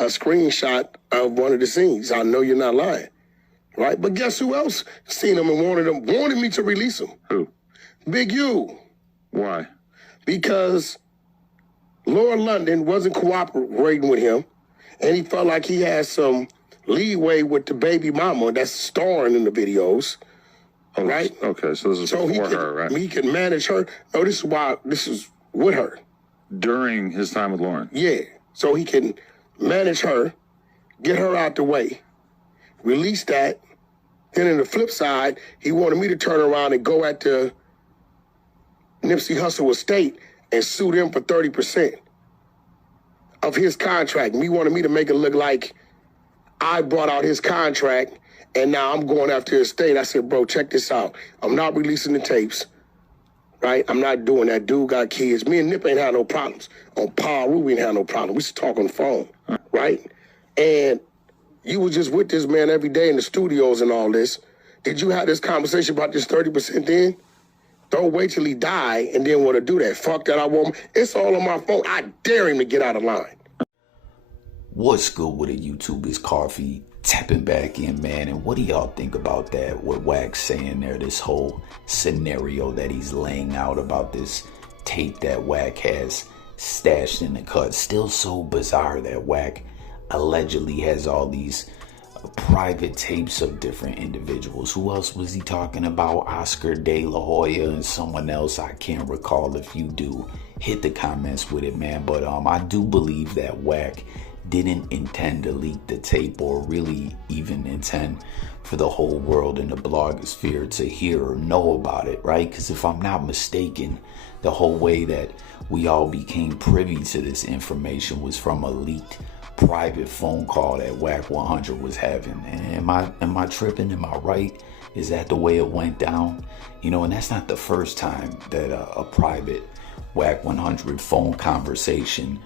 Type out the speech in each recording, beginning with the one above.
a screenshot of one of the scenes. I know you're not lying, right? But guess who else seen him and wanted me to release him? Who? Big U. Why? Because Lord London wasn't cooperating with him, and he felt like he had some leeway with the baby mama that's starring in the videos, right? Okay, so this is before her, right? He could manage her. No, this is with her. During his time with Lauren? Yeah, so he can manage her, get her out the way, release that. Then in the flip side, he wanted me to turn around and go at the Nipsey Hussle estate and sue them for 30% of his contract. And he wanted me to make it look like I brought out his contract and now I'm going after his estate. I said, bro, check this out. I'm not releasing the tapes, right? I'm not doing that. Dude got kids. Me and Nip ain't had no problems. On Paru, we ain't had no problem. We used to talk on the phone, right? And you was just with this man every day in the studios and all this. Did you have this conversation about this 30% then? Don't wait till he die and then want to do that. Fuck that, I want. It's all on my phone. I dare him to get out of line. What's good with it, YouTube? It's Coffee tapping back in, man. And what do y'all think about that? What WAC's saying there, this whole scenario that he's laying out about this tape that WAC has stashed in the cut. Still so bizarre that WAC allegedly has all these private tapes of different individuals. Who else was he talking about? Oscar De La Hoya and someone else. I can't recall. If you do, hit the comments with it, man. But I do believe that WAC didn't intend to leak the tape, or really even intend for the whole world in the blogosphere to hear or know about it, right? Because if I'm not mistaken, the whole way that we all became privy to this information was from a leaked private phone call that WACK100 was having. And am I tripping? Am I right? Is that the way it went down? You know, and that's not the first time that a private WACK100 phone conversation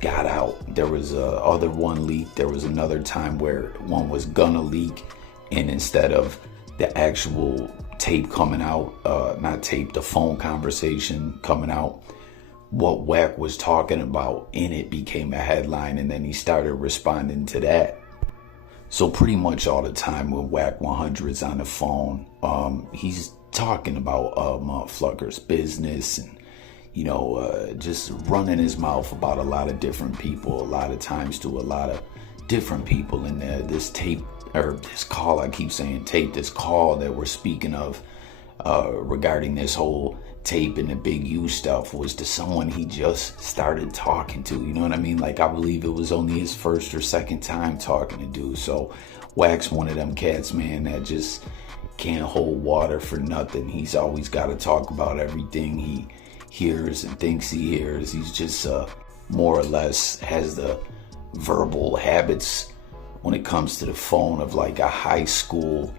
got out. There was other one leak. There was another time where one was gonna leak, and instead of the actual tape coming out, not tape, the phone conversation coming out, what WAC was talking about in it became a headline, and then he started responding to that. So pretty much all the time when WAC100 is on the phone, he's talking about motherfuckers' business and, you know, just running his mouth about a lot of different people, a lot of times to a lot of different people. And this tape, or this call, I keep saying tape, this call that we're speaking of regarding this whole tape and the Big U stuff was to someone he just started talking to. You know what I mean? Like, I believe it was only his first or second time talking to dude. So WAC's one of them cats, man, that just can't hold water for nothing. He's always got to talk about everything he hears and thinks he hears. He's just more or less has the verbal habits when it comes to the phone of like a high school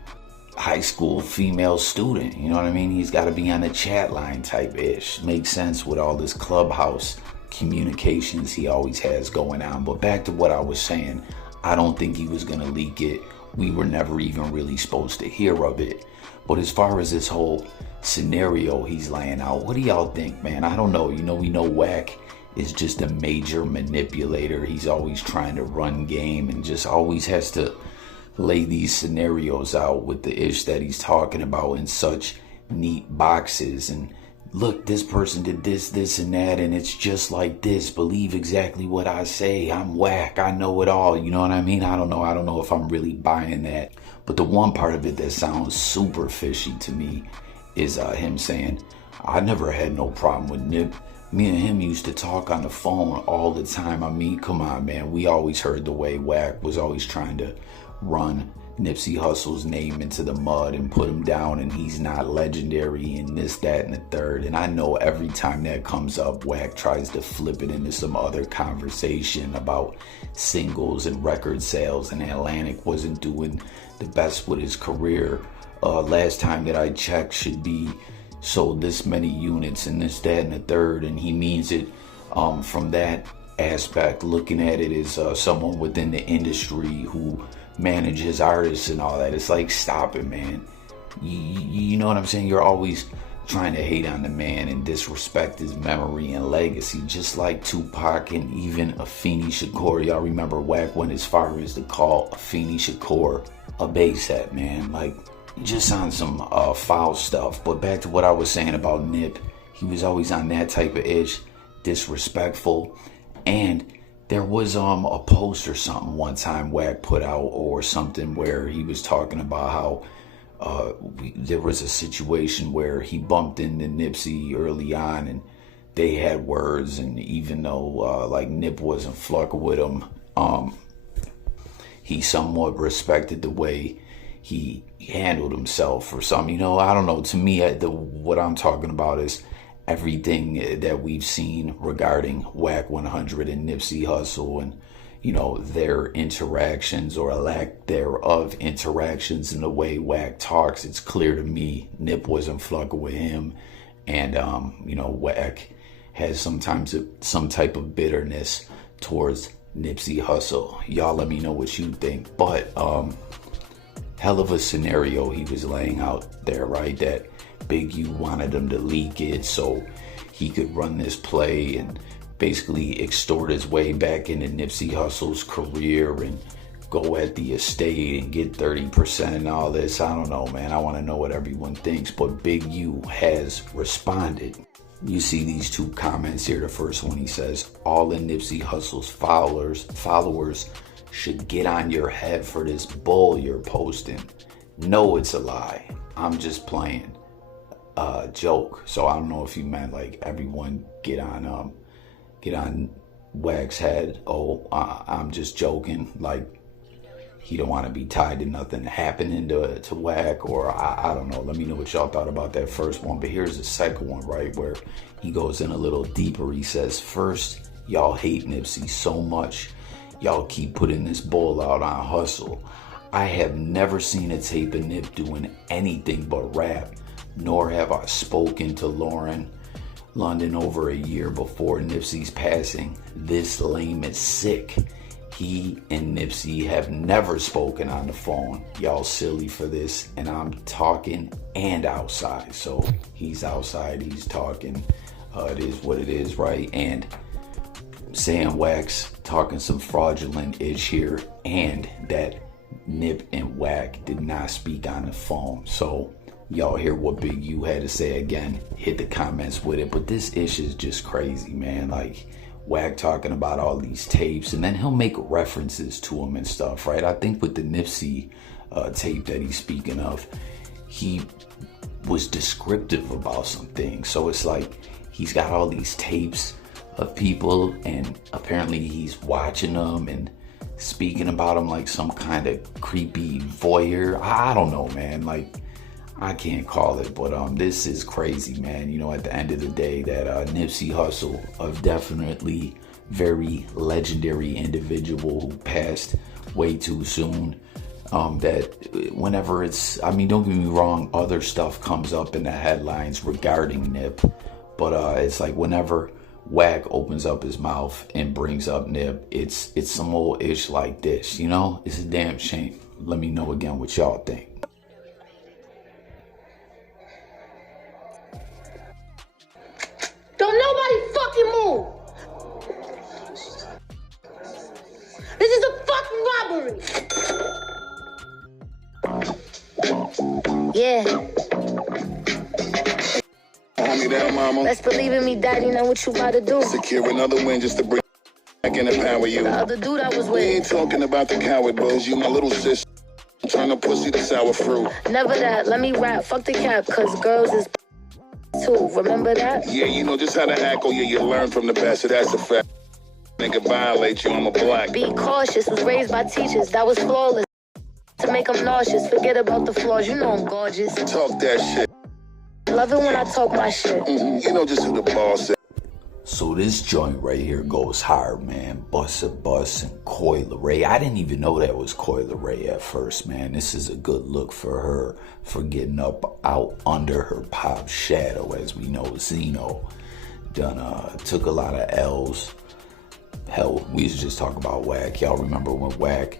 female student. You know what I mean? He's got to be on a chat line type ish. Makes sense with all this Clubhouse communications he always has going on. But back to what I was saying, I don't think he was gonna leak it. We were never even really supposed to hear of it. But as far as this whole scenario he's laying out, what do y'all think, man? I don't know. You know, we know WAC is just a major manipulator. He's always trying to run game and just always has to lay these scenarios out with the ish that he's talking about in such neat boxes. And look, this person did this, this, and that, and it's just like this. Believe exactly what I say. I'm WAC. I know it all. You know what I mean? I don't know if I'm really buying that. But the one part of it that sounds super fishy to me is him saying, I never had no problem with Nip. Me and him used to talk on the phone all the time. I mean, come on, man. We always heard the way WAC was always trying to run Nipsey Hussle's name into the mud and put him down, and he's not legendary and this, that, and the third. And I know every time that comes up, WAC tries to flip it into some other conversation about singles and record sales, and Atlantic wasn't doing the best with his career. Last time that I checked, should be sold this many units and this, that, and the third. And he means it from that aspect, looking at it as someone within the industry who manages artists and all that. It's like, stop it, man. You know what I'm saying? You're always trying to hate on the man and disrespect his memory and legacy, just like Tupac and even Afeni Shakur. Y'all remember WACK went as far as to call Afeni Shakur a bass-head, man. Like, just on some foul stuff. But back to what I was saying about Nip, he was always on that type of ish, disrespectful. And there was a post or something one time WACK put out or something where he was talking about how there was a situation where he bumped into Nipsey early on and they had words, and even though like Nip wasn't fucking with him, he somewhat respected the way he handled himself or something. You know, I don't know. To me, what I'm talking about is everything that we've seen regarding WACK100 and Nipsey Hussle and, you know, their interactions or a lack thereof interactions in the way WACK talks. It's clear to me Nip wasn't fucking with him, and you know, WACK has sometimes some type of bitterness towards Nipsey Hussle. Y'all let me know what you think. But hell of a scenario he was laying out there, right? That Big U wanted him to leak it so he could run this play and basically extort his way back into Nipsey Hussle's career and go at the estate and get 30% and all this. I don't know, man. I want to know what everyone thinks. But Big U has responded. You see these two comments here. The first one, he says, all of Nipsey Hussle's followers should get on your head for this bull you're posting. No, it's a lie. I'm just playing. Joke. So I don't know if you meant like everyone get on WACK's head. Oh, I'm just joking. Like he don't want to be tied to nothing happening to WACK, or I don't know. Let me know what y'all thought about that first one. But here's the second one, right, where he goes in a little deeper. He says, first, y'all hate Nipsey so much. Y'all keep putting this bull out on Hussle. I have never seen a tape of Nip doing anything but rap, nor have I spoken to Lauren London over a year before Nipsey's passing. This lame is sick. He and Nipsey have never spoken on the phone. Y'all silly for this, and I'm talking and outside. So he's outside, he's talking. It is what it is, right? And saying WACK's talking some fraudulent ish here, and that Nip and WACK did not speak on the phone. So y'all hear what Big U had to say again. Hit the comments with it. But this ish is just crazy, man. Like WACK talking about all these tapes, and then he'll make references to them and stuff, right? I think with the Nipsey tape that he's speaking of, he was descriptive about some things. So it's like he's got all these tapes of people, and apparently he's watching them and speaking about them like some kind of creepy voyeur. I don't know, man. Like, I can't call it, but this is crazy, man. You know, at the end of the day, that Nipsey Hussle, a definitely very legendary individual who passed way too soon. That whenever it's, I mean, don't get me wrong, other stuff comes up in the headlines regarding Nip, but it's like whenever WACK opens up his mouth and brings up Nip, it's some old ish like this, you know? It's a damn shame. Let me know again what y'all think. Don't nobody fucking move! This is a fucking robbery! Yeah. Hold me down, mama. Let's believe in me, daddy. Know what you about to do. Secure another win just to bring back in the power you. The other dude I was We with. ain't talking about the coward buzz. You my little sis. Turn the pussy to sour fruit. Never that. Let me rap. Fuck the cap, cause girls is too. Remember that? Yeah, you know just how to act. Oh yeah, you learn from the best. So that's a fact. Nigga violate you, I'm a black. Be cautious. Was raised by teachers. That was flawless. To make them nauseous. Forget about the flaws. You know I'm gorgeous. Talk that shit. Love it when I talk my shit. You know just who the boss is. So this joint right here goes hard, man. Busta and Coi Leray. I didn't even know that was Coi Leray at first, man. This is a good look for her, for getting up out under her pop's shadow. As we know, Bezino took a lot of L's. Hell, we used to just talk about WACK. Y'all remember when WACK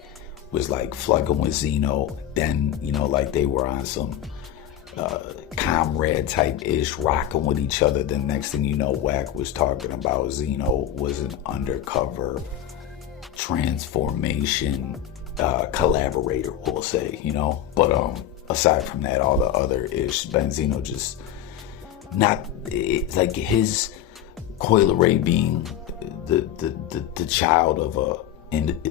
was like fucking with Zeno? Then, you know, like they were on some comrade type ish, rocking with each other. Then next thing you know, Wack was talking about Zeno was an undercover transformation collaborator, we'll say, But aside from that, all the other ish, Bezino just not, it's like his Coi Leray being the child of a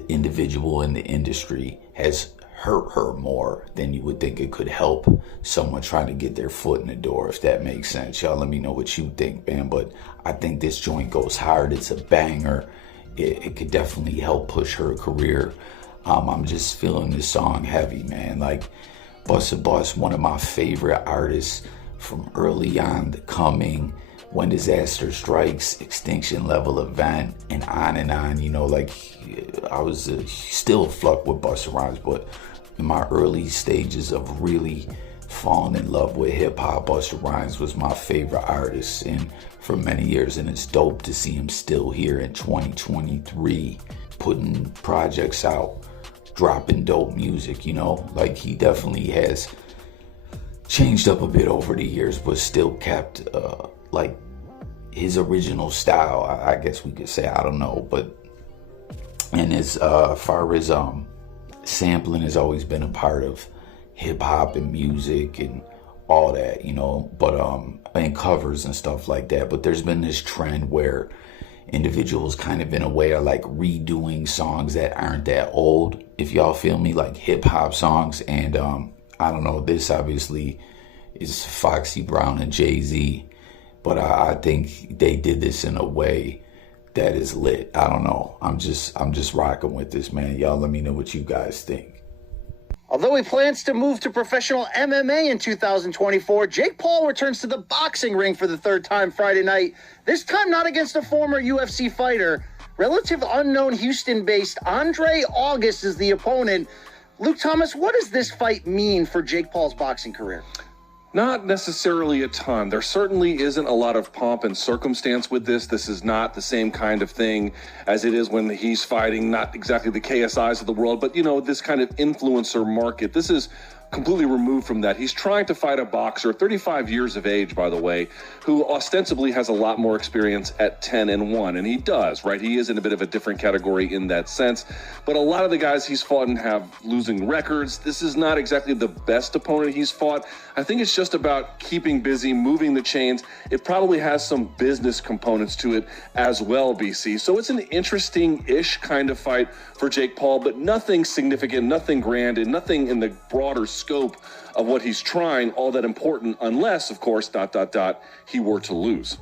individual in the industry has hurt her more than you would think it could help someone trying to get their foot in the door, if that makes sense. Y'all let me know what you think, man. But I think this joint goes hard. It's a banger. It could definitely help push her career. I'm just feeling this song heavy, man. Like Busta, one of my favorite artists from early on, The Coming, When Disaster Strikes, Extinction Level Event, and on. I was still fuck with Busta Rhymes, but in my early stages of really falling in love with hip-hop, Busta Rhymes was my favorite artist and for many years, and it's dope to see him still here in 2023 putting projects out, dropping dope music, Like, he definitely has changed up a bit over the years, but still kept like his original style, I guess we could say. I don't know, but and as far as sampling has always been a part of hip hop and music and all that, but and covers and stuff like that. But there's been this trend where individuals kind of in a way are like redoing songs that aren't that old, if y'all feel me, like hip hop songs. And I don't know, this obviously is Foxy Brown and Jay-Z, but I think they did this in a way that is lit. I don't know. I'm just rocking with this, man. Y'all let me know what you guys think. Although he plans to move to professional MMA in 2024, Jake Paul returns to the boxing ring for the third time Friday night, this time not against a former UFC fighter. Relative unknown Houston-based Andre August is the opponent. Luke Thomas, what does this fight mean for Jake Paul's boxing career? Not necessarily a ton. There certainly isn't a lot of pomp and circumstance with this. This is not the same kind of thing as it is when he's fighting, not exactly the KSIs of the world, but, this kind of influencer market. This is completely removed from that. He's trying to fight a boxer, 35 years of age, by the way, who ostensibly has a lot more experience at 10-1, and he does, right? He is in a bit of a different category in that sense, but a lot of the guys he's fought and have losing records. This is not exactly the best opponent he's fought. I think it's just about keeping busy, moving the chains. It probably has some business components to it as well, BC. So it's an interesting-ish kind of fight for Jake Paul, but nothing significant, nothing grand, and nothing in the broader scope of what he's trying all that important, unless, of course, ... he were to lose.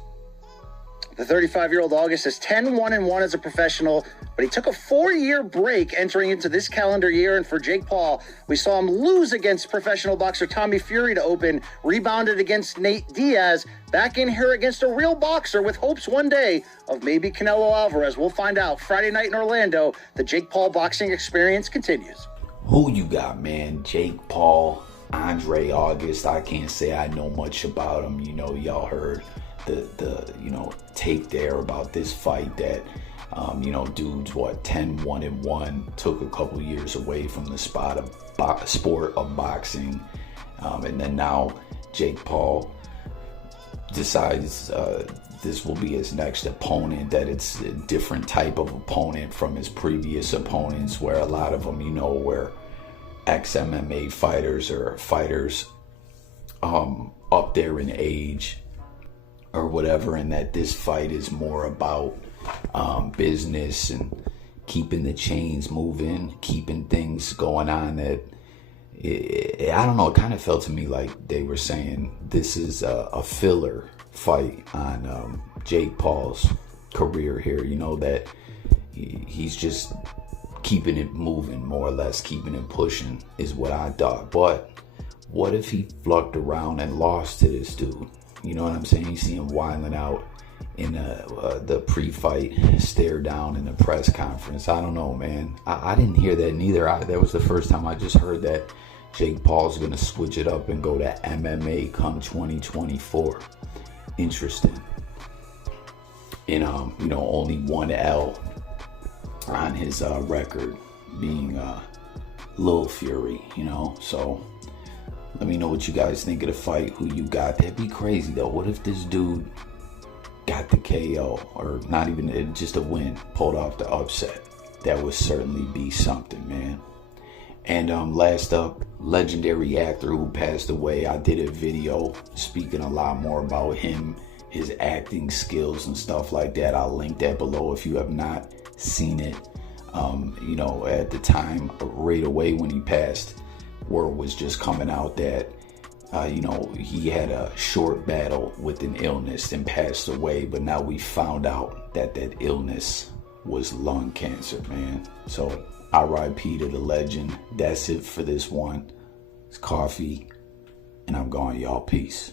The 35-year-old August is 10-1-1 as a professional, but he took a 4-year break entering into this calendar year. And for Jake Paul, we saw him lose against professional boxer Tommy Fury to open, rebounded against Nate Diaz, back in here against a real boxer with hopes one day of maybe Canelo Alvarez. We'll find out Friday night in Orlando. The Jake Paul boxing experience continues. Who you got, man? Jake Paul, Andre August. I can't say I know much about him. Y'all heard the take there about this fight that dude's 10-1-1, took a couple years away from the sport of boxing, and then now Jake Paul decides this will be his next opponent, that it's a different type of opponent from his previous opponents, where a lot of them, where ex-MMA fighters or fighters up there in age or whatever, and that this fight is more about business and keeping the chains moving, keeping things going on. That I don't know, it kind of felt to me like they were saying this is a filler fight on Jake Paul's career here, that he's just keeping it moving, more or less keeping it pushing is what I thought. But what if he flucked around and lost to this dude? You know what I'm saying? You see him wilding out in the pre-fight stare down in the press conference. I don't know, man. I didn't hear that neither. That was the first time I just heard that Jake Paul's going to switch it up and go to MMA come 2024. Interesting. And, only one L on his record being Lil Fury, so Let me know what you guys think of the fight, who you got. That'd be crazy though. What if this dude got the KO, or not even just a win, pulled off the upset? That would certainly be something, man. And last up, legendary actor who passed away. I did a video speaking a lot more about him, his acting skills and stuff like that. I'll link that below if you have not seen it. You know, at the time, right away when he passed, word was just coming out that you know, he had a short battle with an illness and passed away, but now we found out that that illness was lung cancer, man. So RIP to the legend. That's it for this one. It's Coffee, and I'm gone, y'all. Peace.